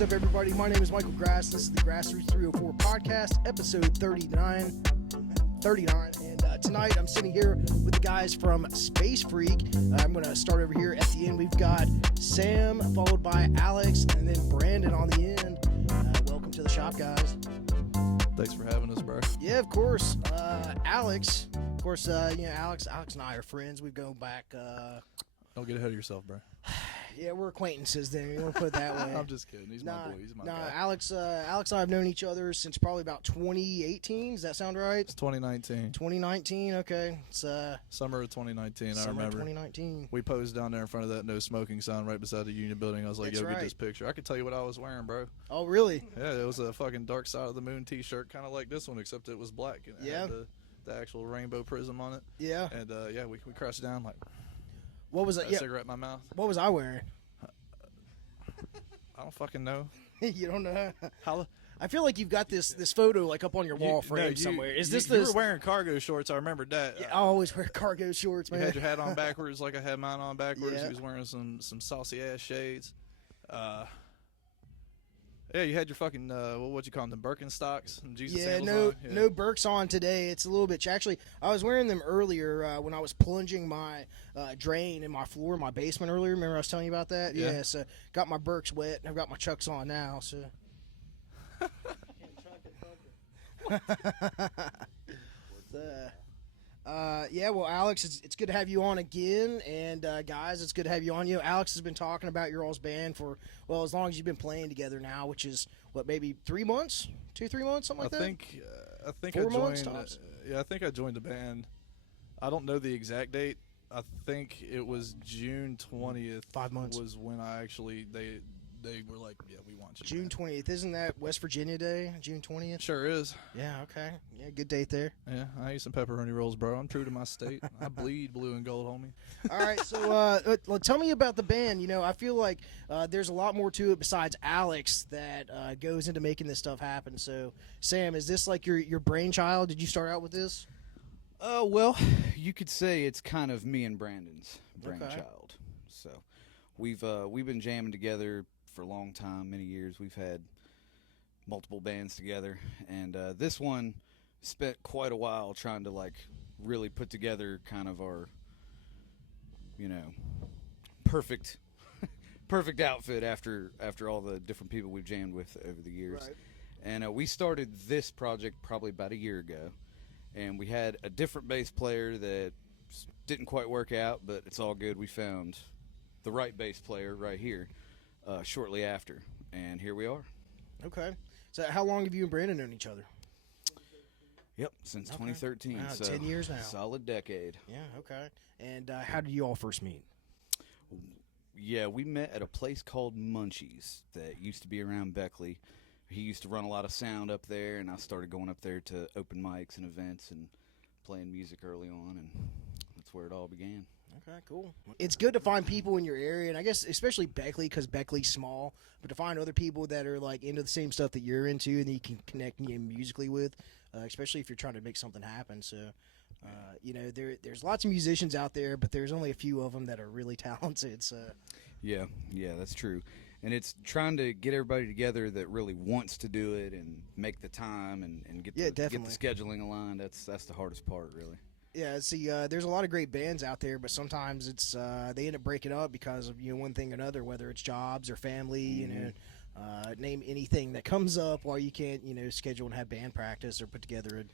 What's up, everybody? My name is Michael Grass. This is the Grassroots 304 podcast, episode 39. And tonight I'm sitting here with the guys from Space Freq. I'm going to start over here at the end. We've got Sam, followed by Alex, and then Brandon on the end. Welcome to the shop, guys. Thanks for having us, bro. Yeah, of course. Alex, of course, Alex and I are friends. We go back. Don't get ahead of yourself, bro. Yeah, we're acquaintances then. You want to put it that way. I'm just kidding. He's my boy. He's my guy. Alex and I have known each other since probably about 2018. Does that sound right? It's 2019. 2019, okay. It's Summer of 2019, I summer remember. 2019. We posed down there in front of that no smoking sign right beside the Union Building. I was like, That's get right. this picture. I could tell you what I was wearing, bro. Oh, really? Yeah, it was a fucking Dark Side of the Moon t-shirt, kind of like this one, except it was black. And it had the actual rainbow prism on it. Yeah. And, we crashed down like... What was it? A cigarette in my mouth. What was I wearing? I don't fucking know. You don't know? How... I feel like you've got this photo like up on your wall frame somewhere. Is this you were wearing cargo shorts? I remember that. Yeah, I always wear cargo shorts, man. You had your hat on backwards like I had mine on backwards. Yeah. He was wearing some saucy ass shades. Yeah, you had your fucking what you call them, the Birkenstocks and Jesus sandals on. No Birks on today. It's a little bit. Actually, I was wearing them earlier when I was plunging my drain in my floor in my basement earlier. Remember I was telling you about that? Yeah. So got my Birks wet. I've got my Chucks on now. So. Well, Alex, it's good to have you on again, and guys, it's good to have you on. You know, Alex has been talking about your all's band for as long as you've been playing together now, which is what, maybe 3 months, 2-3 months, something like that. I think 4 I joined. months tops. I think I joined the band. I don't know the exact date. I think it was June 20th. 5 months was when I actually they were like, yeah, we want you. June 20th, isn't that West Virginia Day? June 20th. Sure is. Yeah. Okay. Yeah. Good date there. Yeah, I eat some pepperoni rolls, bro. I'm true to my state. I bleed blue and gold, homie. All right, so tell me about the band. You know, I feel like there's a lot more to it besides Alex that goes into making this stuff happen. So, Sam, is this like your brainchild? Did you start out with this? Well, you could say it's kind of me and Brandon's brainchild. So, we've been jamming together for a long time, many years. We've had multiple bands together, and this one spent quite a while trying to like really put together kind of our, perfect outfit after all the different people we've jammed with over the years. Right. And we started this project probably about a year ago, and we had a different bass player that didn't quite work out, but it's all good. We found the right bass player right here shortly after, and here we are. Okay. So how long have you and Brandon known each other? Yep, since 2013. Wow, so 10 years now. Solid decade. Yeah, okay. And how did you all first meet? Yeah, we met at a place called Munchies that used to be around Beckley. He used to run a lot of sound up there, and I started going up there to open mics and events and playing music early on, and that's where it all began. Okay, cool. It's good to find people in your area, and I guess especially Beckley because Beckley's small, but to find other people that are like into the same stuff that you're into and that you can connect musically with, especially if you're trying to make something happen. So, there's lots of musicians out there, but there's only a few of them that are really talented. So, yeah, that's true. And it's trying to get everybody together that really wants to do it and make the time and get the scheduling aligned. That's the hardest part, really. Yeah, see, there's a lot of great bands out there, but sometimes it's they end up breaking up because of one thing or another, whether it's jobs or family. Mm-hmm. Name anything that comes up while you can't schedule and have band practice or put together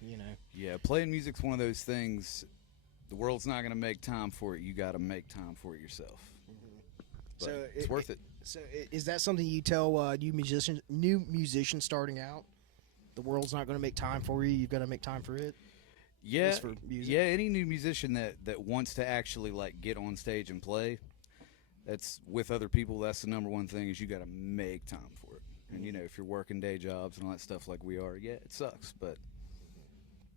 Yeah, playing music's one of those things. The world's not going to make time for it. You got to make time for it yourself. Mm-hmm. But So it's worth it. So is that something you tell new musicians starting out? The world's not going to make time for you. You've got to make time for it. Yeah, for music? yeah. Any new musician that wants to actually like get on stage and play, that's with other people. That's the number one thing is you got to make time for it. And if you're working day jobs and all that stuff like we are, yeah, it sucks, but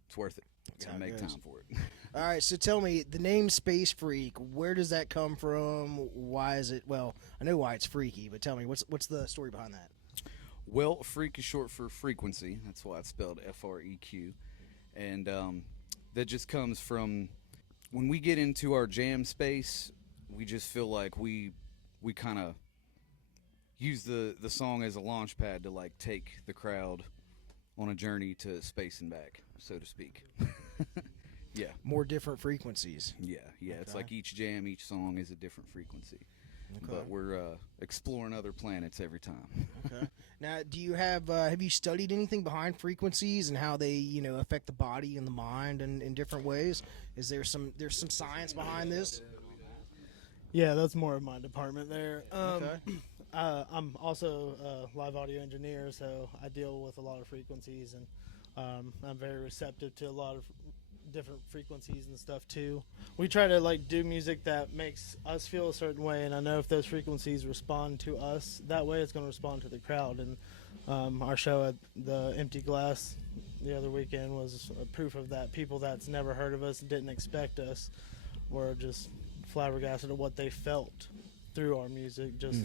it's worth it. You got to make time for it. All right, so tell me, the name Space Freq, where does that come from? Why is it? Well, I know why it's freaky, but tell me, what's the story behind that? Well, freq is short for frequency. That's why it's spelled F-R-E-Q, and that just comes from when we get into our jam space. We just feel like we kind of use the song as a launch pad to like take the crowd on a journey to space and back, so to speak. Yeah. More different frequencies. Yeah. It's Okay. like each jam, each song is a different frequency. Okay. But we're exploring other planets every time. Okay. Now, do you have you studied anything behind frequencies and how they, affect the body and the mind in different ways? Is there's some science behind this? Yeah, that's more of my department there. Okay. I'm also a live audio engineer, so I deal with a lot of frequencies, and I'm very receptive to a lot of different frequencies and stuff too. We try to like do music that makes us feel a certain way, and I know if those frequencies respond to us that way, it's going to respond to the crowd. And our show at the Empty Glass the other weekend was a proof of that. People that's never heard of us, didn't expect us, were just flabbergasted at what they felt through our music, just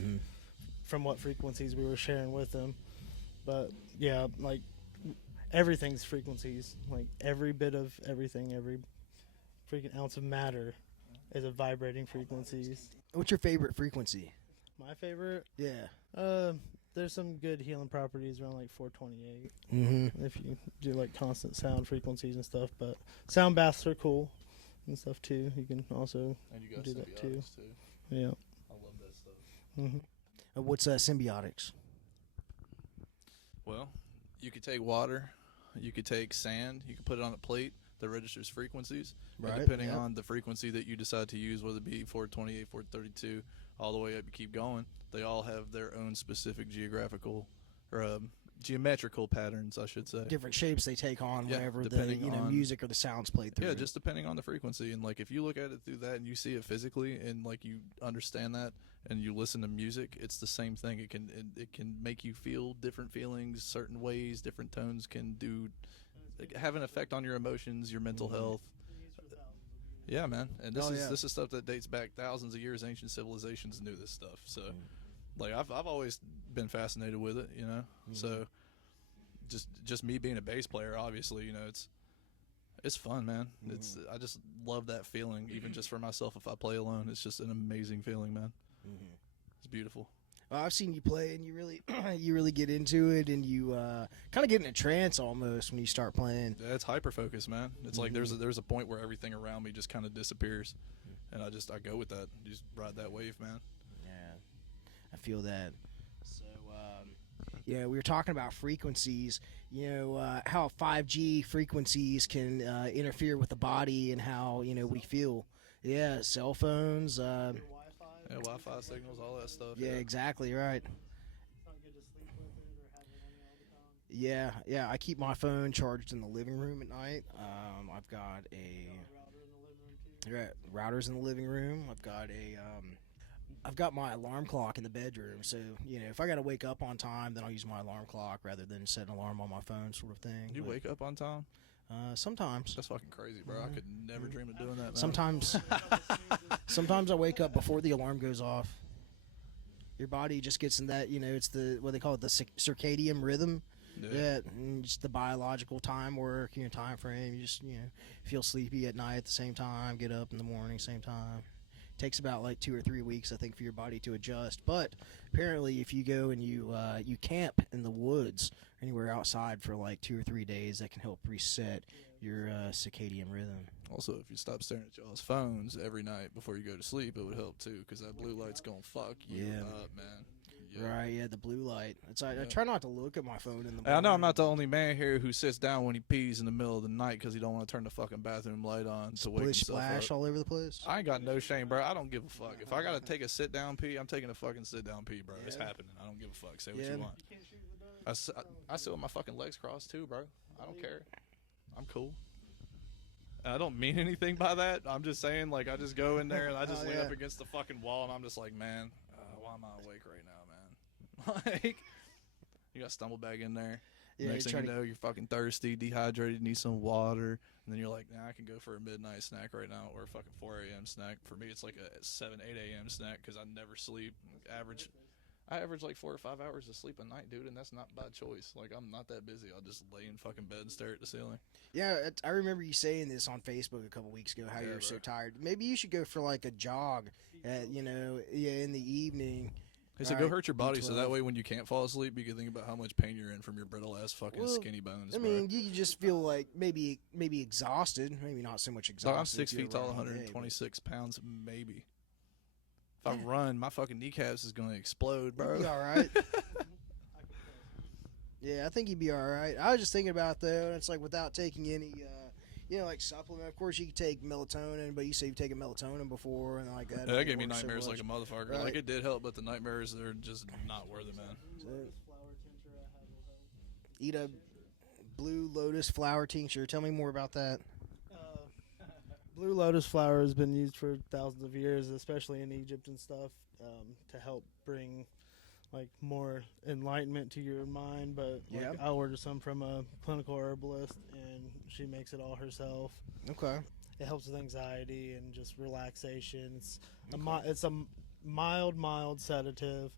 from what frequencies we were sharing with them. But yeah, like everything's frequencies. Like every bit of everything, every freaking ounce of matter is a vibrating frequencies. What's your favorite frequency? My favorite, Yeah. there's some good healing properties around like 428 Mm-hmm. if you do like constant sound frequencies and stuff. But sound baths are cool and stuff too. You can also And you got do that too. symbiotics too. Yeah. I love that stuff. hmm What's symbiotics? Well, you could take water, you could take sand, you could put it on a plate that registers frequencies. Right, And depending yeah. on the frequency that you decide to use, whether it be 428, 432, all the way up, you keep going, they all have their own specific geographical or geometrical patterns, I should say. Different shapes they take on Yeah, whenever the depending on- music or the sounds played through. Yeah, just depending on the frequency. And like if you look at it through that and you see it physically and like you understand that and you listen to music, it's the same thing. It can make you feel different feelings certain ways. Different tones can have an effect on your emotions, your mental health. Yeah, man. And this is stuff that dates back thousands of years. Ancient civilizations knew this stuff. So like I've always been fascinated with it, So just me being a bass player, obviously, it's fun, man. I just love that feeling, even just for myself. If I play alone, it's just an amazing feeling, man. It's beautiful. I've seen you play, and you really get into it, and you kind of get in a trance almost when you start playing. Yeah, it's hyper focus, man. It's like there's a point where everything around me just kind of disappears, and I go with that. You just ride that wave, man. Yeah, I feel that. So, we were talking about frequencies. How 5G frequencies can interfere with the body and how we feel. Yeah, cell phones. Yeah, Wi-Fi signals, all that stuff. Yeah, exactly right. Yeah. I keep my phone charged in the living room at night. I've got routers in the living room. I've got my alarm clock in the bedroom. So if I got to wake up on time, then I'll use my alarm clock rather than set an alarm on my phone, sort of thing. You wake up on time? Sometimes. That's fucking crazy, bro. I could never dream of doing that, man. Sometimes I wake up before the alarm goes off. Your body just gets in that, it's what they call it, the circadian rhythm. Yeah, and just the biological time work, time frame. You just, feel sleepy at night at the same time, get up in the morning, same time. Takes about like 2 or 3 weeks, I think, for your body to adjust. But apparently, if you go and you camp in the woods, anywhere outside for like 2 or 3 days, that can help reset your circadian rhythm. Also, if you stop staring at y'all's phones every night before you go to sleep, it would help too, because that blue light's gonna fuck you up, man. Yeah. Right, yeah, the blue light. I try not to look at my phone in the morning. I know I'm not the only man here who sits down when he pees in the middle of the night because he don't want to turn the fucking bathroom light on to wake Splish himself splash up. all over the place. I ain't got no shame, bro. I don't give a fuck. If I gotta take a sit down pee, I'm taking a fucking sit down pee, bro. It's happening. I don't give a fuck. Say what you want. I sit with my fucking legs crossed too, bro. I don't care. I'm cool. I don't mean anything by that. I'm just saying, like, I just go in there and I just lean up against the fucking wall and I'm just like, man, why am I awake right now, man? Like, you got to stumble back in there. Yeah, Next thing you know, you're fucking thirsty, dehydrated, need some water. And then you're like, nah, I can go for a midnight snack right now or a fucking 4 a.m. snack. For me, it's like a 7, 8 a.m. snack because I never sleep. I average like 4 or 5 hours of sleep a night, dude, and that's not by choice. Like, I'm not that busy. I'll just lay in fucking bed and stare at the ceiling. Yeah, I remember you saying this on Facebook a couple weeks ago, how you're so tired. Maybe you should go for like a jog, in the evening, Hey, so All go right, hurt your body so B12. that way when you can't fall asleep, you can think about how much pain you're in from your brittle ass fucking Well, skinny bones. I bro. mean, you just feel like maybe exhausted, maybe not so much exhausted. Dog, I'm 6 if you're feet tall, running all day, 126 pounds, maybe. If I run, my fucking kneecaps is gonna explode, but bro. you'd be all right. Yeah, I think you'd be all right. I was just thinking about though, it's like without taking any, like supplement. Of course, you could take melatonin, but you say you've taken melatonin before and like that. Yeah, that gave me works so nightmares like much. a motherfucker. Right. Like it did help, but the nightmares are just not worth it, man. Eat a blue lotus flower tincture. Tell me more about that. Blue lotus flower has been used for thousands of years, especially in Egypt and stuff, to help bring like more enlightenment to your mind. But like, Yeah. I ordered some from a clinical herbalist, and she makes it all herself. Okay. It helps with anxiety and just relaxation. It's a mild sedative,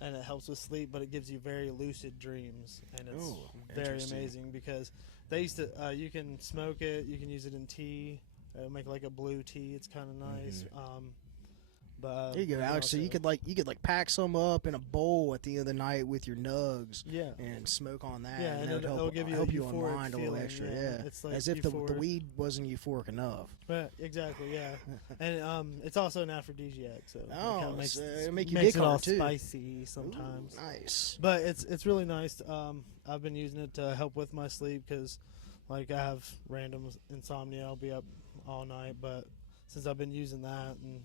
and it helps with sleep, but it gives you very lucid dreams, and it's Ooh, very interesting. amazing because they used to. You can smoke it. You can use it in tea. Make like a blue tea. It's kind of nice. But There you go, Alex. So you could pack some up in a bowl at the end of the night with your nugs. Yeah. And smoke on that. Yeah, and and that'll it'll give you a help you euphoric unwind a little feeling, extra. yeah. Yeah. It's like as if the euphoric. weed wasn't euphoric enough. Right, exactly, yeah. And it's also an aphrodisiac, so it Oh, kinda makes, so it'll make you makes dick it all hard, too. spicy sometimes. Ooh, nice. But it's really nice. I've been using it to help with my sleep because, like, I have random insomnia. I'll be up all night, but since I've been using that, and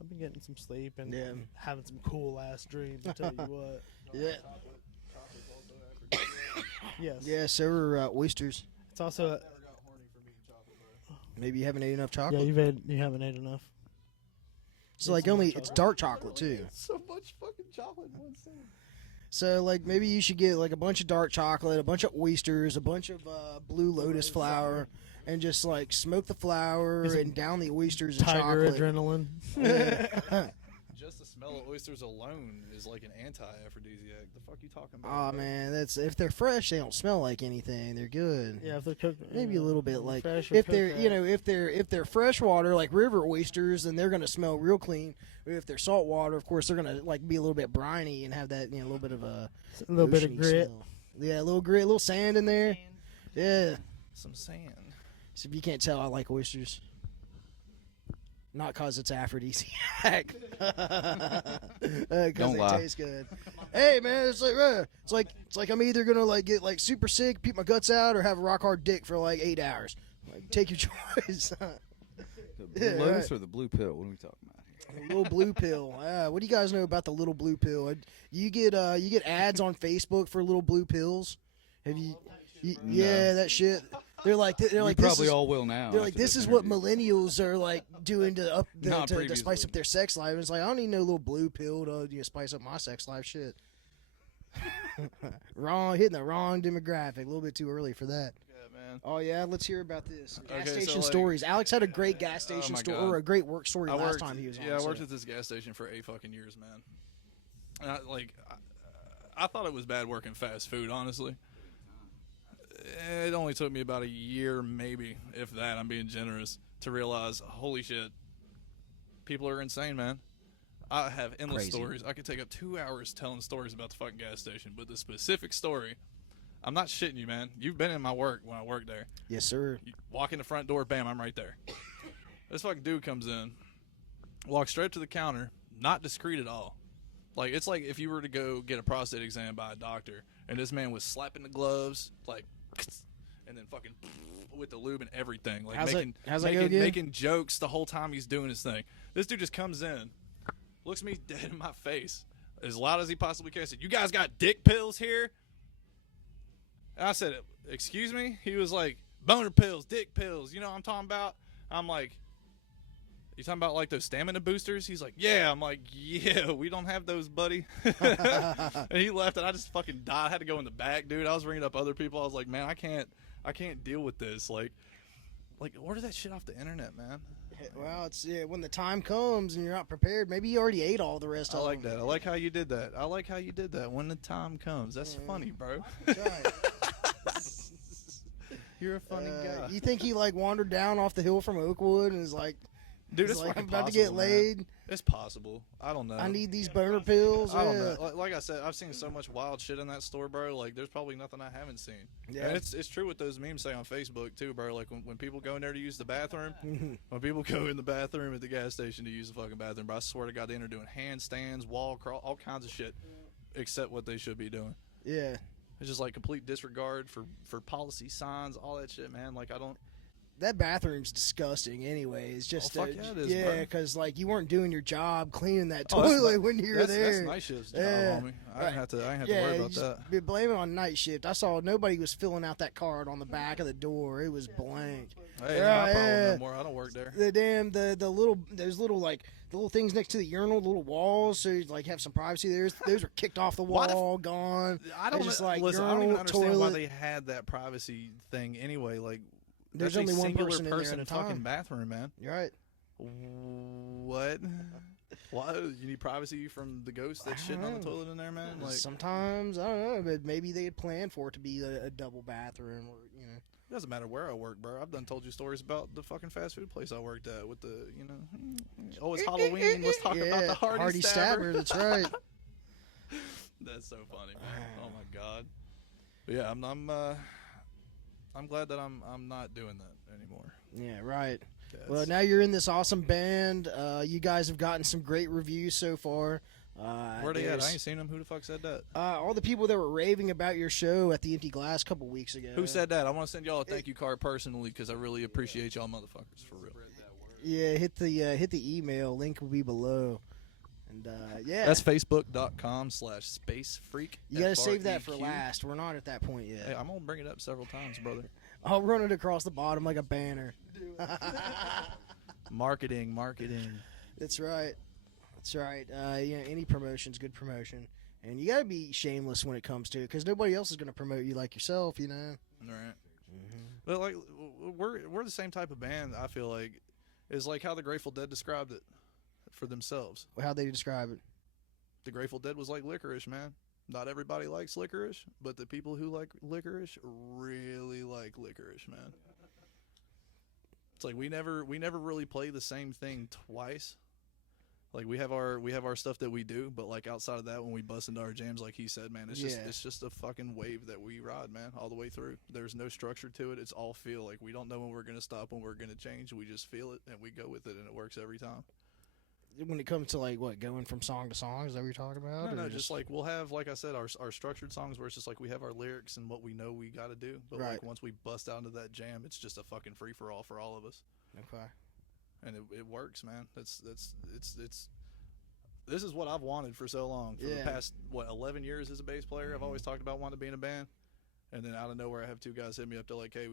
I've been getting some sleep and Yeah. having some cool ass dreams. I tell you what. Yeah. Yes. Yeah, so are oysters. It's also Maybe you haven't ate enough yeah. chocolate. You haven't ate enough. So like it's dark chocolate too. So much fucking chocolate in one thing. So like maybe you should get like a bunch of dark chocolate, a bunch of oysters, a bunch of blue lotus flower, and just like smoke the flower Get some and down the oysters and Tiger chocolate. adrenaline. Just the smell of oysters alone is like an anti-aphrodisiac. The fuck you talking about? Oh man, that's if they're fresh, they don't smell like anything. They're good. Yeah, if they're cooked, Maybe a little bit like fresh or if they're cooked, if they're freshwater like river oysters, then they're gonna smell real clean. But if they're saltwater, of course they're gonna like be a little bit briny and have that little bit of a bit of oceany grit. smell. Yeah, a little grit, a little sand in there. Yeah. Some sand. So if you can't tell, I like oysters. Not cause it's aphrodisiac. Cause Don't they lie. taste good. Hey man, it's like I'm either gonna like get like super sick, puke my guts out, or have a rock hard dick for like 8 hours. Like, take your choice. The blue Yeah, lotus right. or the blue pill? What are we talking about here? A little blue pill. What do you guys know about the little blue pill? You get ads on Facebook for little blue pills. Have you? Yeah, that shit. They're like We this probably is- all will now. They're like, after this is what interview. millennials are like doing to Not to spice previously. up their sex life. It's like I don't need no little blue pill to spice up my sex life. Shit. Hitting the wrong demographic. A little bit too early for that. Yeah, man. Oh yeah, let's hear about this. Gas Okay, so, station like- stories. Alex had a great gas station my story God. or a great work story last worked, time he was on. Yeah, I so- worked at this gas station for 8 fucking years, man. And I thought it was bad working fast food, honestly. It only took me about a year, maybe, if that, I'm being generous, to realize, holy shit, people are insane, man. I have endless Crazy. stories. I could take up 2 hours telling stories about the fucking gas station, but the specific story, I'm not shitting you, man. You've been in my work when I worked there. Yes, sir. You walk in the front door, bam, I'm right there. This fucking dude comes in, walks straight to the counter, not discreet at all. Like, it's like if you were to go get a prostate exam by a doctor, and this man was slapping the gloves, like, and then fucking with the lube and everything, like How's making that go again? making jokes the whole time he's doing his thing. This dude just comes in, looks me dead in my face, as loud as he possibly can. Said, "You guys got dick pills here?" And I said, "Excuse me?" He was like, "Boner pills, dick pills. You know what I'm talking about?" I'm like, "You talking about like those stamina boosters?" He's like, "Yeah." I'm like, "Yeah, we don't have those, buddy." And he left, and I just fucking died. I had to go in the back, dude. I was ringing up other people. I was like, "Man, I can't deal with this." Like order that shit off the internet, man. Well, it's when the time comes and you're not prepared. Maybe you already ate all the rest I of like them. that. I like how you did that. I like how you did that. When the time comes, that's funny, bro. That's right. You're a funny guy. You think he like wandered down off the hill from Oakwood and is like Dude, It's it's like, fucking I'm about to possible, get man. laid. It's possible. I don't know. I need these boner pills. I don't yeah. know. Like I said, I've seen so much wild shit in that store, bro. Like, there's probably nothing I haven't seen. Yeah. And it's true what those memes say on Facebook, too, bro. Like, when people go in there to use the bathroom, Mm-hmm. when people go in the bathroom at the gas station to use the fucking bathroom, bro, I swear to God, they're doing handstands, wall crawl, all kinds of shit, except what they should be doing. Yeah. It's just, like, complete disregard for policy signs, all that shit, man. Like, I don't... That bathroom's disgusting anyway. It's just fuck yeah, it is, yeah, bro. because like you weren't doing your job cleaning that Oh, that's toilet not- when you were That's there. night shift's job, Yeah. homie. I didn't have to Yeah, worry you about just that. be blaming on night shift. I saw nobody was filling out that card on the back of the door. It was blank. Hey, it's Yeah, my problem yeah. no more. I don't work there. The damn the little those little like the little things next to the urinal, the little walls, so you like have some privacy there. Those were kicked off the Why the wall, gone. I don't just know- like listen. I don't urinal, even understand why toilet. they had that privacy thing anyway. Like, There's that's only a one singular person in there at a fucking time. bathroom, man. You're right. What? Why you need privacy from the ghost that's I don't shitting on the know. toilet in there, man? Like, Sometimes I don't know, but maybe they had planned for it to be a double bathroom, or you know. it doesn't matter where I work, bro. I've done told you stories about the fucking fast food place I worked at with the, oh, it's Halloween. Let's talk about the Hardy Stabber. That's right. That's so funny, man. Oh my god. But yeah, I'm glad that I'm not doing that anymore. Yeah, right. Yeah, Well, it's- now you're in this awesome band. You guys have gotten some great reviews so far. where they at? there's- I ain't seen them. Who the fuck said that? all the people that were raving about your show at the Empty Glass a couple weeks ago. Who said that? I want to send y'all a thank you card personally because I really appreciate y'all motherfuckers for real. Yeah, hit the email. Link will be below. And yeah, That's facebook.com/space freak. you gotta save that for FREQ. last. We're not at that point yet. Hey, I'm gonna bring it up several times, brother. I'll run it across the bottom like a banner. Marketing. That's right. That's right. Yeah, any promotion's good promotion, and you gotta be shameless when it comes to it, because nobody else is gonna promote you like yourself. You know. All right. But like, we're the same type of band. I feel like is like how the Grateful Dead described it for themselves. How they describe it. The Grateful Dead was like licorice, man. Not everybody likes licorice, but the people who like licorice really like licorice, man. It's like we never really play the same thing twice. Like we have our stuff that we do, but like outside of that, when we bust into our jams, like he said, man, it's just a fucking wave that we ride, man, all the way through. There's no structure to it. It's all feel. Like we don't know when we're gonna stop, when we're gonna change. We just feel it and we go with it, and it works every time. When it comes to like what, going from song to song, is that what you're talking about? No, Or just like we'll have, like I said, our structured songs where it's just like we have our lyrics and what we know we got to do. But Right. like once we bust out into that jam, it's just a fucking free for all for all of us, okay. and it works, man. It's this is what I've wanted for so long. For the Yeah. past 11 years as a bass player, I've always talked about wanting to be in a band, and then out of nowhere, I have two guys hit me up. They're like, "Hey,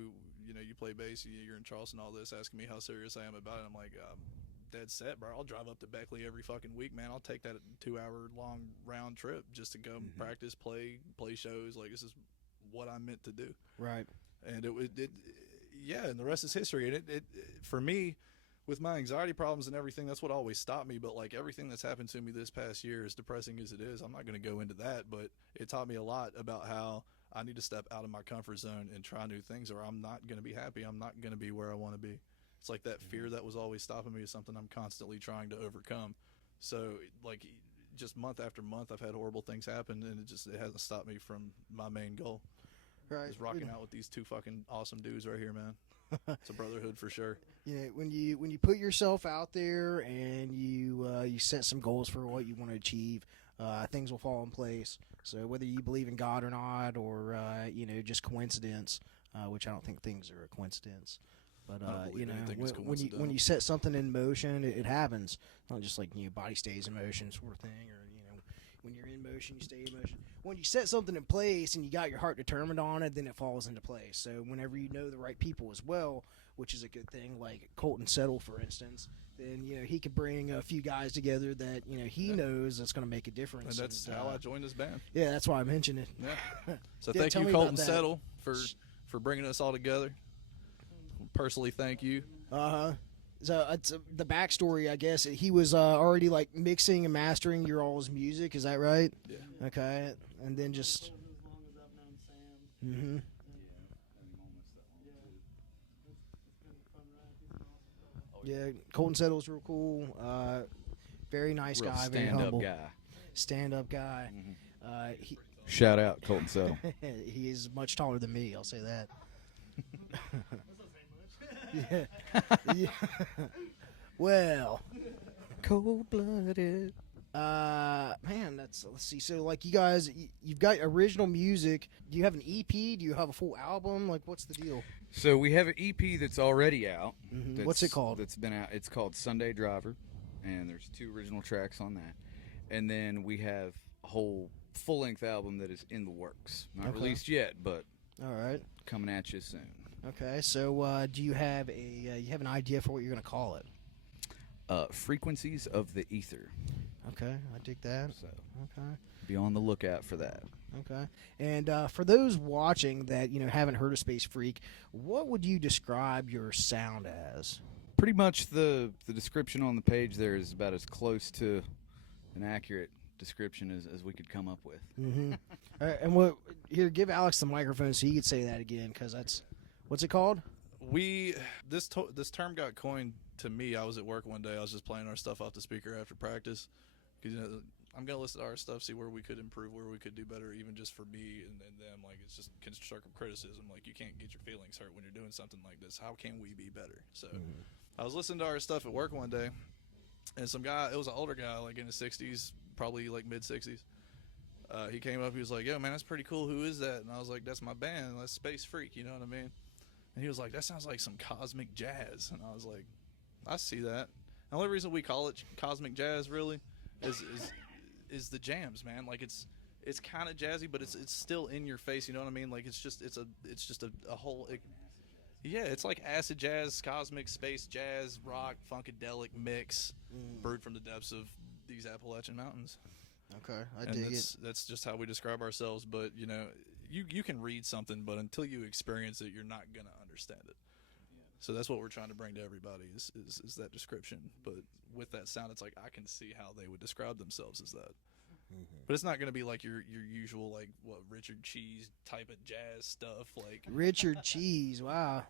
you play bass, you're in Charleston, all this," asking me how serious I am about it. I'm like, dead set, bro. I'll drive up to Beckley every fucking week, man. I'll take that 2-hour long round trip just to go practice, play shows. Like, this is what I'm meant to do. Right. And yeah, and the rest is history. And it for me, with my anxiety problems and everything, that's what always stopped me. But like everything that's happened to me this past year, as depressing as it is, I'm not going to go into that, but it taught me a lot about how I need to step out of my comfort zone and try new things, or I'm not going to be happy. I'm not going to be where I want to be. It's like that fear that was always stopping me is something I'm constantly trying to overcome. So like just month after month, I've had horrible things happen, and it hasn't stopped me from my main goal. Right. Is rocking out with these two fucking awesome dudes right here, man. It's a brotherhood for sure. You know, when you put yourself out there and you set some goals for what you want to achieve, things will fall in place. So whether you believe in God or not, or just coincidence, which I don't think things are a coincidence. But I don't believe anything is when coincidental. you set something in motion, it happens. Not just like body stays in motion sort of thing, or when you're in motion, you stay in motion. When you set something in place and you got your heart determined on it, then it falls into place. So whenever you know the right people as well, which is a good thing, like Colton Settle, for instance, then he could bring a few guys together that he knows that's going to make a difference. And that's how I joined this band. Yeah, that's why I mentioned it. Yeah. So Yeah, thank tell you, me about Colton that. Settle, for bringing us all together. Personally, thank you. So it's the backstory, I guess. He was already like mixing and mastering your all's music. Is that right? Yeah. Okay, and then just. As long as I've known Sam. Mm-hmm. Yeah, Colton Settle's real cool. Very nice Real guy, very stand-up humble. guy. Stand-up guy. He Shout out Colton Settle. he is much taller than me. I'll say that. Yeah. Well, Cold-blooded. man, let's see. So, like, you guys, you've got original music. Do you have an EP? Do you have a full album? Like, what's the deal? So we have an EP that's already out. Mhm. What's it called? That's been out. It's called Sunday Driver, and there's 2 original tracks on that. And then we have a whole full-length album that is in the works. Not Okay. released yet, but All right. coming at you soon. Okay. So, do you have you have an idea for what you're gonna call it? Frequencies of the Ether. Okay, I dig that. So Okay. be on the lookout for that. Okay. And for those watching that haven't heard of Space Freak, what would you describe your sound as? Pretty much the description on the page there is about as close to an accurate description as we could come up with. Mm-hmm. Here, give Alex the microphone so he could say that again, because that's what's it called? This term got coined to me. I was at work one day. I was just playing our stuff off the speaker after practice. 'Cause, I'm gonna listen to our stuff, see where we could improve, where we could do better, even just for me and them. Like, it's just constructive criticism. Like, you can't get your feelings hurt when you're doing something like this. How can we be better? So, I was listening to our stuff at work one day, and some guy, it was an older guy, like in his 60s, probably like mid 60s. He came up, he was like, "Yo, man, that's pretty cool. Who is that?" And I was like, "That's my band. That's Space Freak." You know what I mean? And he was like, "That sounds like some cosmic jazz." And I was like, "I see that." The only reason we call it cosmic jazz really is the jams, man. Like, it's kind of jazzy, but it's still in your face. You know what I mean? Like, it's just a whole. It's like acid jazz, cosmic space jazz, rock, funkadelic mix, brewed from the depths of these Appalachian mountains. Okay, I And dig it. that's just how we describe ourselves. But you can read something, but until you experience it, you're not gonna understand it. So that's what we're trying to bring to everybody is that description. But with that sound, it's like I can see how they would describe themselves as that. But it's not going to be like your usual, like, what, Richard Cheese type of jazz stuff. Like, Richard Cheese, wow,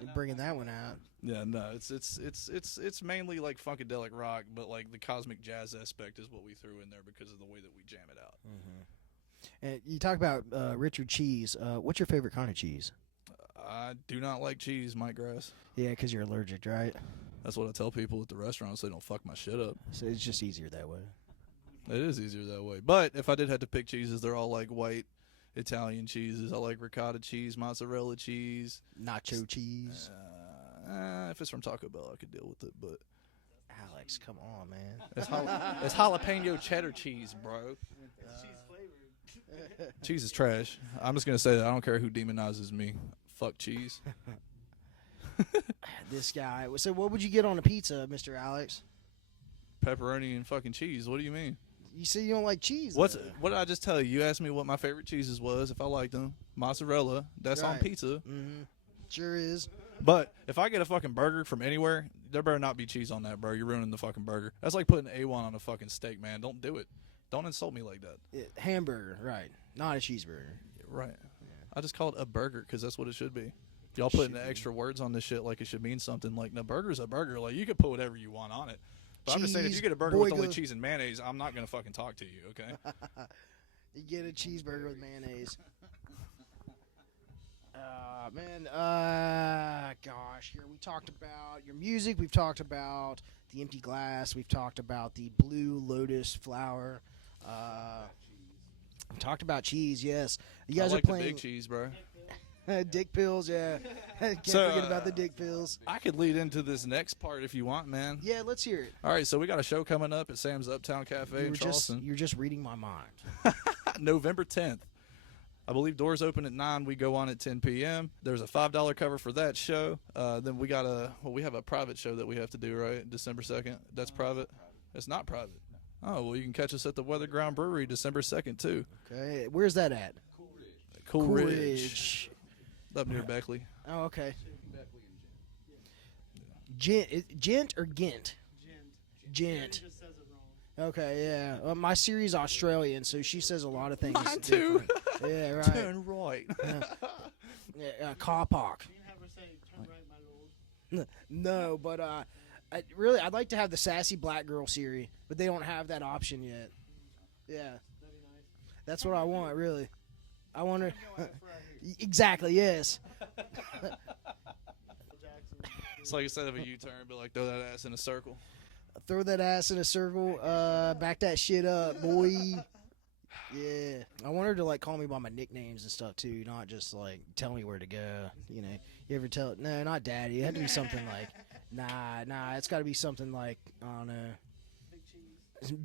you're bringing that one out. yeah, no, it's mainly like funkadelic rock, but like the cosmic jazz aspect is what we threw in there because of the way that we jam it out. And you talk about Richard Cheese. What's your favorite kind of cheese? I do not like cheese, Mike Grass. Yeah, because you're allergic, right? That's what I tell people at the restaurant so they don't fuck my shit up. So it's just easier that way. It is easier that way. But if I did have to pick cheeses, they're all like white Italian cheeses. I like ricotta cheese, mozzarella cheese. Nacho cheese. If it's from Taco Bell, I could deal with it. But Alex, come on, man. it's jalapeno cheddar cheese, bro. Cheese is trash. I'm just going to say that. I don't care who demonizes me. Fuck cheese. This guy. So what would you get on a pizza, Mr. Alex? Pepperoni and fucking cheese. What do you mean? You say you don't like cheese. What did I just tell you? You asked me what my favorite cheeses was, if I liked them. Mozzarella. That's on Right. pizza. Mm-hmm. Sure is. But if I get a fucking burger from anywhere, there better not be cheese on that, bro. You're ruining the fucking burger. That's like putting A1 on a fucking steak, man. Don't do it. Don't insult me like that. Hamburger, right. Not a cheeseburger. Right. I just call it a burger because that's what it should be. Y'all putting the extra words on this shit like it should mean something. Like, no, burger's a burger. Like, you can put whatever you want on it. But I'm just saying, if Cheese, you get a burger with only boyga. cheese and mayonnaise, I'm not going to fucking talk to you, okay? You get a cheeseburger with mayonnaise. Man, gosh, here we talked about your music. We've talked about the empty glass. We've talked about the blue lotus flower. We talked about cheese. Yes, you guys I like are playing the big cheese, bro. dick pills. Yeah, can't So, forget about the dick pills. I could lead into this next part if you want, man. Yeah, let's hear it. All right, so we got a show coming up at Sam's Uptown Cafe in Charleston. You're just reading my mind. November 10th. I believe doors open at 9. We go on at 10 p.m. There's a $5 cover for that show. Then we have a private show that we have to do, right? December 2nd. That's private? It's not private. Oh, well, you can catch us at the Weather Ground Brewery December 2nd, too. Okay, where's that at? Cool Ridge. Up near Beckley. Oh, okay. Gent or Gent? Gent. Just says it wrong. Okay, yeah. My Siri's Australian, so she says a lot of things. Mine too. different. Yeah, right. Turn right. Yeah, car park. You can have her say, "Turn right, my lord." No, but I'd like to have the sassy black girl Siri, but they don't have that option yet. Yeah, that's what I want. Really, I want her. Exactly. Yes. It's like instead of a U-turn, but like throw that ass in a circle. Throw that ass in a circle. Back that shit up, boy. Yeah, I want her to like call me by my nicknames and stuff too, not just like tell me where to go. You know, you ever tell? No, not daddy. It had to be something like, nah. It's got to be something like I don't know.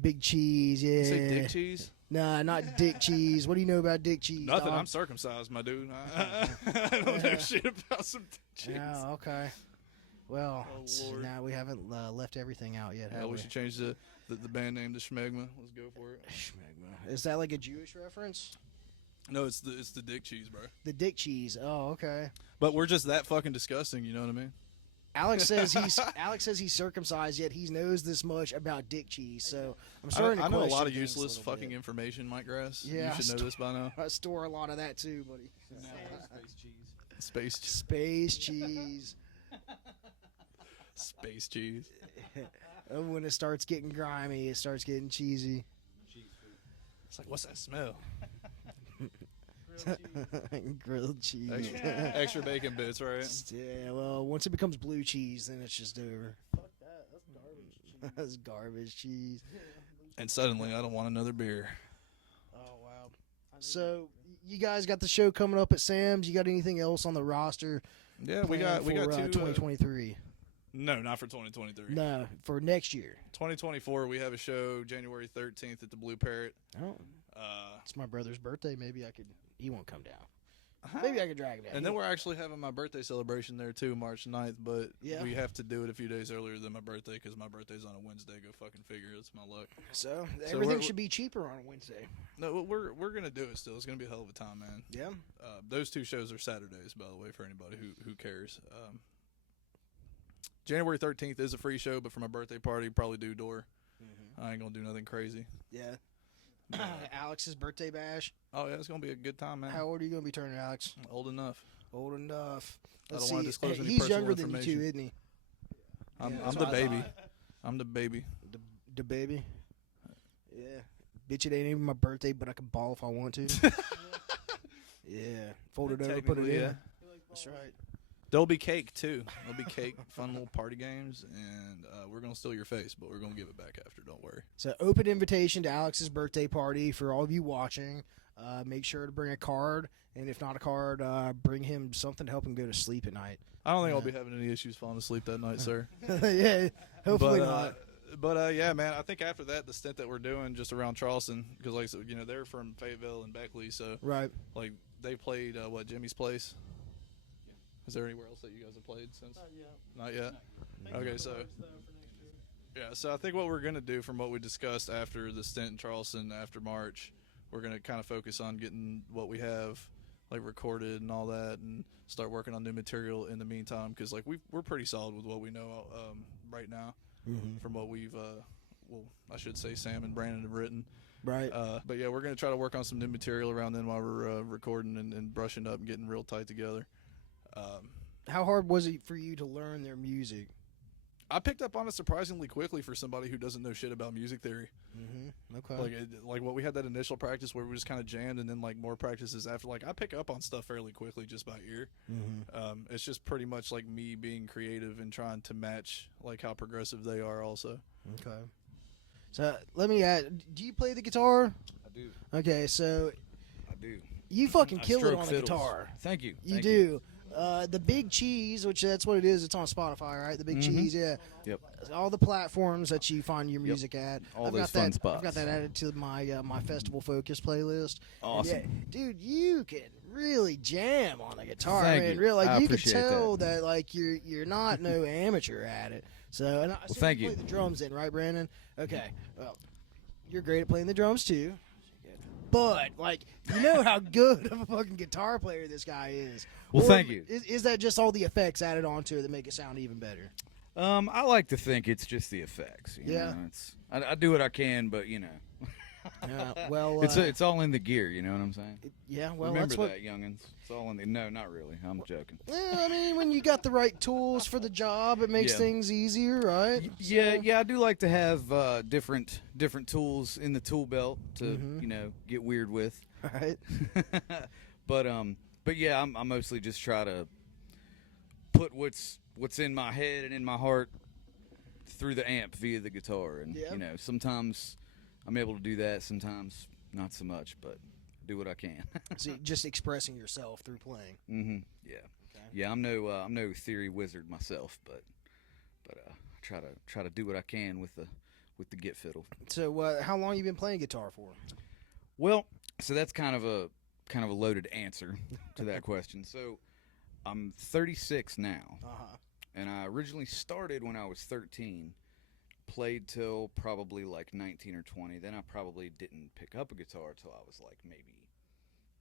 Big cheese. Yeah. You say dick cheese? Nah, not dick cheese. What do you know about dick cheese? Nothing. Dog? I'm circumcised, my dude. I don't know shit about some dick cheese. Oh, okay. Well, Lord. now we haven't left everything out yet, have We we? should change the band name to Schmegma. Let's go for it. Schmegma. Is that like a Jewish reference? No, it's the dick cheese, bro. The dick cheese. Oh, okay. But we're just that fucking disgusting. You know what I mean? Alex says he's circumcised, yet he knows this much about dick cheese. So I'm starting to I know a question lot of things useless little fucking bit. information, Mike Grass. Yeah, You should know this by now. I store a lot of that too, buddy. Space cheese. Space cheese. Space cheese. When it starts getting grimy, it starts getting cheesy. It's like, what's that smell? Grilled cheese. Extra bacon bits, right? Yeah, well, once it becomes blue cheese, then it's just over. Fuck that. That's garbage cheese. That's garbage cheese. And suddenly, I don't want another beer. Oh wow. So, you guys got the show coming up at Sam's. You got anything else on the roster? Yeah, we got two. 2023. No, not for 2023. No, for next year. 2024, we have a show January 13th at the Blue Parrot. Oh, Uh, it's my brother's birthday. Maybe I could. He won't come down. Maybe I could drag him down. and then we're actually having my birthday celebration there too, March 9th. But Yeah. we have to do it a few days earlier than my birthday because my birthday's on a Wednesday. Go fucking figure. It's my luck. So So everything we're- should be cheaper on a Wednesday. No, we're gonna do it still. It's gonna be a hell of a time, man. Yeah. Those two shows are Saturdays, by the way, for anybody who cares. January 13th is a free show, but for my birthday party, probably do door. I ain't gonna do nothing crazy. Yeah. Alex's birthday bash. Oh yeah, it's gonna be a good time, man. How old are you gonna be turning, Alex? Old enough. Old enough. I Let's don't wanna see. disclose any He's personal younger than you information. too, isn't he? I'm Yeah, that's the what I baby. thought. I'm the baby. The baby. Yeah. Bitch, it ain't even my birthday, but I can ball if I want to. Yeah. Fold it over, put it in. Technically, yeah. That's right. There'll be cake too. There'll be cake, fun little party games, and we're gonna steal your face, but we're gonna give it back after. Don't worry. So, open invitation to Alex's birthday party for all of you watching. Make sure to bring a card, and if not a card, bring him something to help him go to sleep at night. I don't think I'll be having any issues falling asleep that night, sir. Yeah, hopefully not. But yeah, man, I think after that, the stint that we're doing just around Charleston, because like so, they're from Fayetteville and Beckley, so Right. like they played Jimmy's Place. Is there anywhere else that you guys have played since? Not yet. Not yet. Okay, so yeah, so I think what we're gonna do, from what we discussed after the stint in Charleston after March, we're gonna kind of focus on getting what we have like recorded and all that, and start working on new material in the meantime, because like we're pretty solid with what we know right now. From what we've I should say Sam and Brandon have written. Right. But yeah, we're going to try to work on some new material around then while we're recording and brushing up and getting real tight together. How hard was it for you to learn their music? I picked up on it surprisingly quickly for somebody who doesn't know shit about music theory. Okay. Like what we had that initial practice where we just kind of jammed, and then like more practices after. Like I pick up on stuff fairly quickly just by ear. It's just pretty much like me being creative and trying to match like how progressive they are also. Okay. So let me ask, do you play the guitar? I do. Okay, so I do. you fucking I kill it stroke on the fiddles. guitar. Thank you. You Thank do. The Big Cheese, which that's what it is. It's on Spotify, right? The Big Cheese, yeah. Yep. All the platforms that you find your music at. All I've those got fun that, spots. I've got that added to my my festival focus playlist. Awesome. Yeah, dude, you can really jam on the guitar, Thank man. you. Really, like I you can appreciate tell that like you're not no amateur at it. So, and I assume thank you you. play the drums in, right, Brandon? Okay. Well, you're great at playing the drums too. But like, you know how good of a fucking guitar player this guy is. Well, Or thank you. Is that just all the effects added onto it that make it sound even better? I like to think it's just the effects. You Yeah. know, I do what I can, but Well, It's all in the gear, you know what I'm saying? yeah. Well, Remember that's what. that, youngins. It's all in the. No, not really. I'm joking. Yeah, I mean, when you got the right tools for the job, it makes Yeah. things easier, right? Yeah. I do like to have different tools in the tool belt to get weird with. Right. But yeah, I mostly just try to put what's in my head and in my heart through the amp via the guitar, and sometimes I'm able to do that, sometimes not so much, but do what I can. So just expressing yourself through playing. Mm-hmm. Yeah. Okay. Yeah. I'm no theory wizard myself, but I try to do what I can with the git fiddle. So, how long you been playing guitar for? Well, so that's kind of a loaded answer to that question. So I'm 36 now, and I originally started when I was 13, played till probably like 19 or 20. Then I probably didn't pick up a guitar till I was like maybe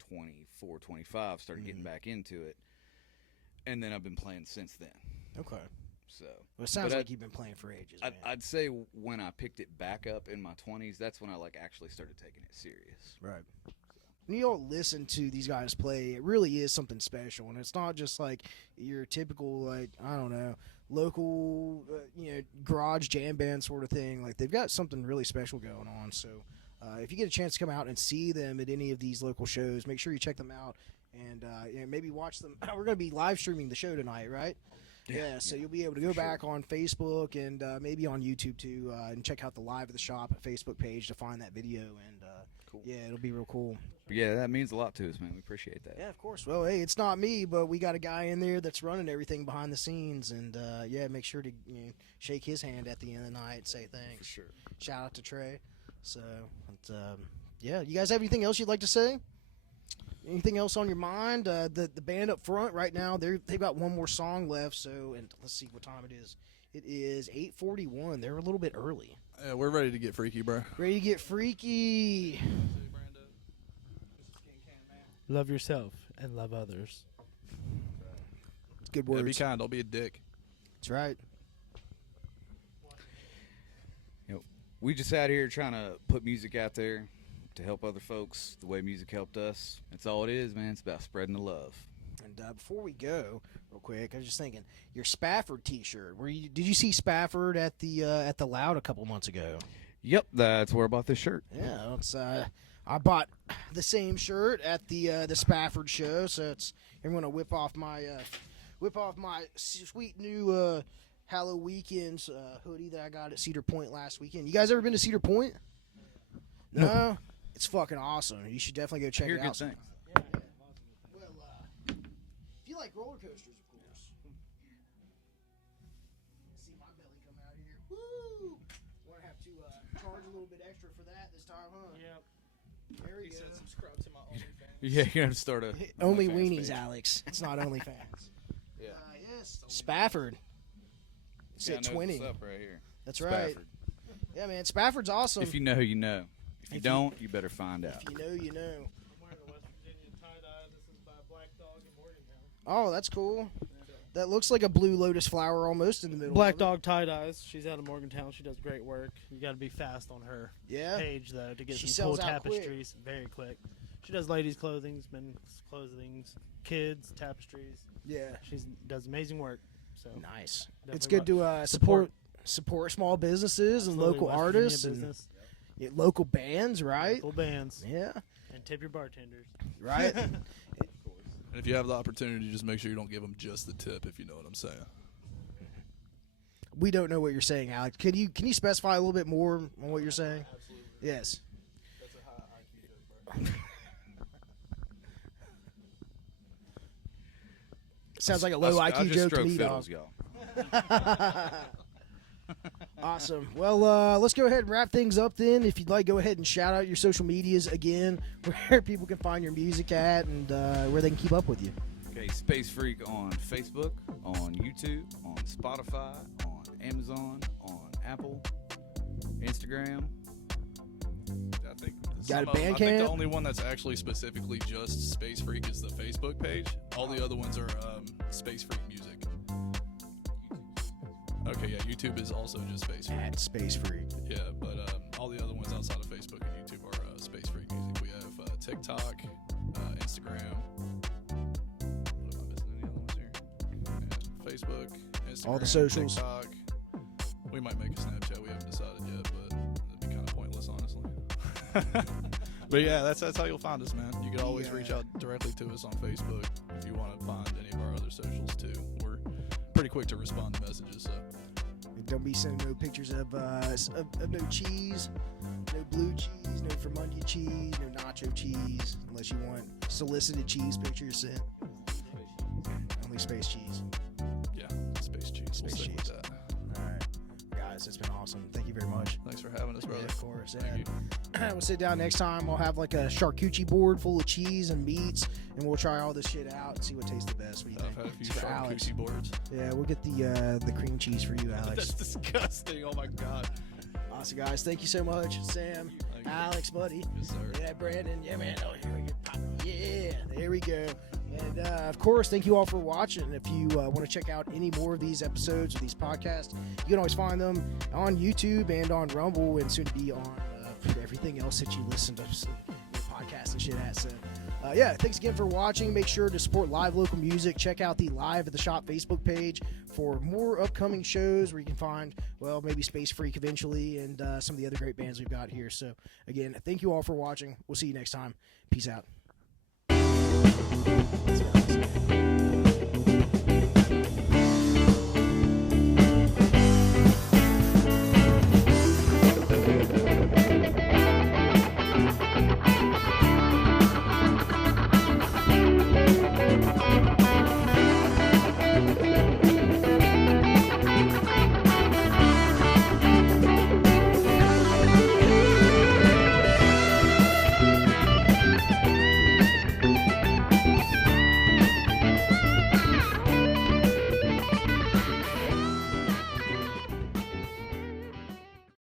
24, 25, started getting back into it, and then I've been playing since then. Okay. So Well, it sounds like you've been playing for ages, man. I'd say when I picked it back up in my 20s, that's when I like actually started taking it serious. Right. When you don't listen to these guys play, it really is something special, and it's not just like your typical, like, I don't know, local, garage jam band sort of thing. Like, they've got something really special going on. So if you get a chance to come out and see them at any of these local shows, make sure you check them out and maybe watch them. We're going to be live streaming the show tonight, right? Yeah, so you'll be able to go back on Facebook and maybe on YouTube too, and check out the Live at the Shop Facebook page to find that video. And Cool. yeah, it'll be real cool. But yeah, that means a lot to us, man. We appreciate that. Yeah, of course. Well, hey, it's not me, but we got a guy in there that's running everything behind the scenes, and make sure to shake his hand at the end of the night and say thanks. For sure. Shout out to Trey. So, yeah, you guys have anything else you'd like to say? Anything else on your mind? The band up front right now, they've got one more song left. So, and let's see what time it is. It is 8:41. They're a little bit early. Yeah, we're ready to get freaky, bro. Ready to get freaky. Love yourself and love others. It's good Yeah, words. be kind. Don't be a dick. That's right. We just out here trying to put music out there to help other folks the way music helped us. That's all it is, man. It's about spreading the love. And before we go, real quick, I was just thinking, your Spafford T-shirt. Did you see Spafford at the Loud a couple months ago? Yep, that's where I bought this shirt. Yeah, it's I bought the same shirt at the Spafford show, so I'm gonna whip off my sweet new Halloween weekends hoodie that I got at Cedar Point last weekend. You guys ever been to Cedar Point? No? It's fucking awesome. You should definitely go check Hear it good out. things. Well, if you like roller coasters, of course. See my belly come out here. Woo! Want to have to charge a little bit extra for that this time, huh? Yep. There we go. subscribe to my OnlyFans. Yeah, you're going to start a Only OnlyFans weenies, page. Alex. It's not OnlyFans. Yeah. Yes. Spafford. It's Yeah, at I know 20. what's up right here. That's right. Spafford. Yeah, man. Spafford's awesome. If you know, you know. If you If you- don't, you better find out. If you know, you know. I'm wearing a West Virginia tie-dye. This is by Black Dog in Morgantown. Oh, that's cool. That looks like a blue lotus flower almost in the middle. Black of it. Dog tie-dyes. She's out of Morgantown. She does great work. You got to be fast on her Yeah. page, though, to get She some cool sells out quick. tapestries. Very quick. She does ladies' clothing, men's clothing, kids, tapestries. Yeah. She does amazing work. So Nice. Definitely It's good to support small businesses and absolutely local West artists Virginia and business, local bands, right? local bands, Yeah. and tip your bartenders. Right. And if you have the opportunity, just make sure you don't give them just the tip, if you know what I'm saying. We don't know what you're saying, Alex. Can you specify a little bit more on what you're saying? Absolutely. Yes. That's a high IQ joke, bro. Sounds like a low I IQ just joke to stroke me, fiddles, dog. y'all. Awesome. Well, let's go ahead and wrap things up then. If you'd like, go ahead and shout out your social medias again, where people can find your music at and where they can keep up with you. Okay, Space Freak on Facebook, on YouTube, on Spotify, on Amazon, on Apple, Instagram. I think Got a I think Bandcamp? the only one that's actually specifically just Space Freak is the Facebook page. All the other ones are Space Freak Music. Okay, yeah, YouTube is also just Space Freak. At Space Freak. Yeah, but all the other ones outside of Facebook and YouTube are TikTok, Instagram. What am I missing? Any other ones here? And Facebook, Instagram, All the socials. TikTok. We might make a Snapchat. We haven't decided yet, but it'd be kind of pointless, honestly. But yeah, that's how you'll find us, man. You can always reach out directly to us on Facebook if you want to find any of our other socials too. We're pretty quick to respond to messages. So And don't be sending no pictures of no cheese, no blue cheese, no Formundia cheese, no nacho cheese, unless you want solicited cheese pictures sent. Only space cheese. yeah, space cheese. We'll Space stick with cheese. that. All right, guys, it's been awesome. Thank you very much. Thanks for having us, brother. Yeah, of course. Thank you. We'll sit down next time. I'll have like a charcuterie board full of cheese and meats, and we'll try all this shit out and see what tastes the best. What do you I've had a think? few It's for Alex. charcuterie boards. Yeah, we'll get the cream cheese for you, That's Alex. disgusting. Oh my god. Awesome, guys. Thank you so much, Sam, Thank you. Alex, buddy. Yes, sir. Yeah, Brandon. Yeah, man. Oh, here we go. Yeah, there we go. And of course, thank you all for watching. If you want to check out any more of these episodes or these podcasts, you can always find them on YouTube and on Rumble, and soon to be on everything else that you listen to podcasts and shit at. So, yeah, thanks again for watching. Make sure to support live local music. Check out the Live at the Shop Facebook page for more upcoming shows where you can find, well, maybe Space Freq eventually, and some of the other great bands we've got here. So, again, thank you all for watching. We'll see you next time. Peace out.